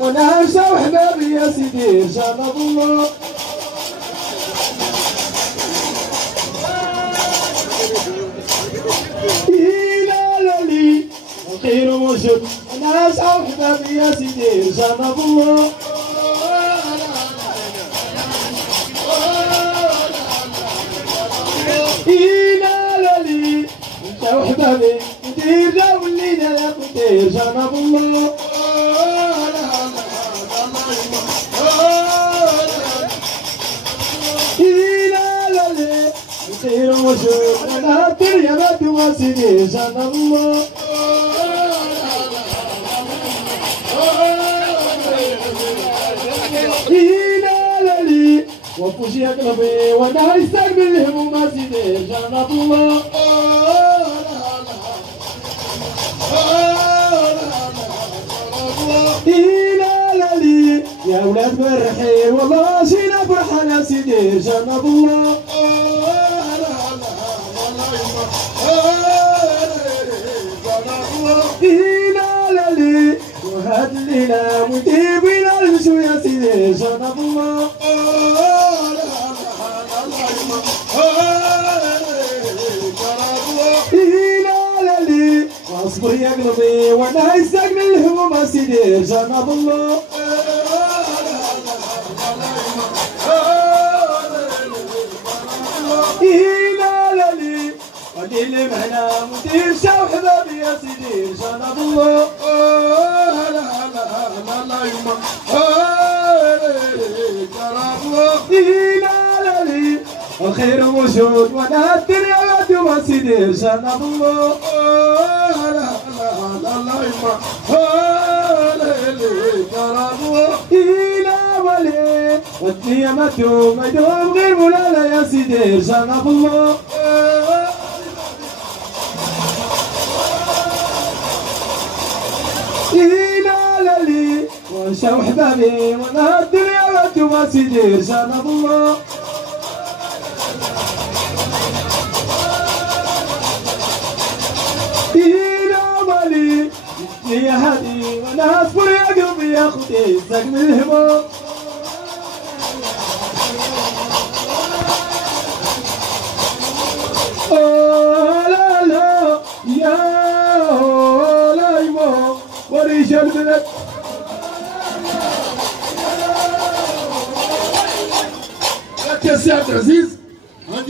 ونعيش وحبابي يا سيدي ان شاء الله. الخير موجود ونعيش وحبابي يا سيدي ان شاء الله. لي انت وحبابي ندير ولينا لا كنتير جنب الله. لي الخير موجود انا يا بنت ما سيدي جنب الله. لي وفوشي قلبي وانا يستقبل الهموم ما سيدي جنب الله. لي يا ولاد فرحي والله جينا فرحنا سيدي جنب الله. لي وهاد الليلة ودي بينا نمشو يا سيدي جنب الله. لي واصبر يا قلبي وانا يستقبل الهموم سيدي جنب الله. لي ودي معنا مدير شاو حبابي يا سيدي جنب الله. لي الخير موجود وانا الدنيا ما سيدي جنب الله. ولي والدنيا ما تدوم غير مولانا يا سيدي جنب الله. لي وانشاو حبابي وانا الدنيا ما سيدي جنب الله. لي يا هادي وانا اصبر يا قلبي يا اختي استقبل الهموم. لا لا يا لا يمو ورجال البلد يا سي عبد العزيز.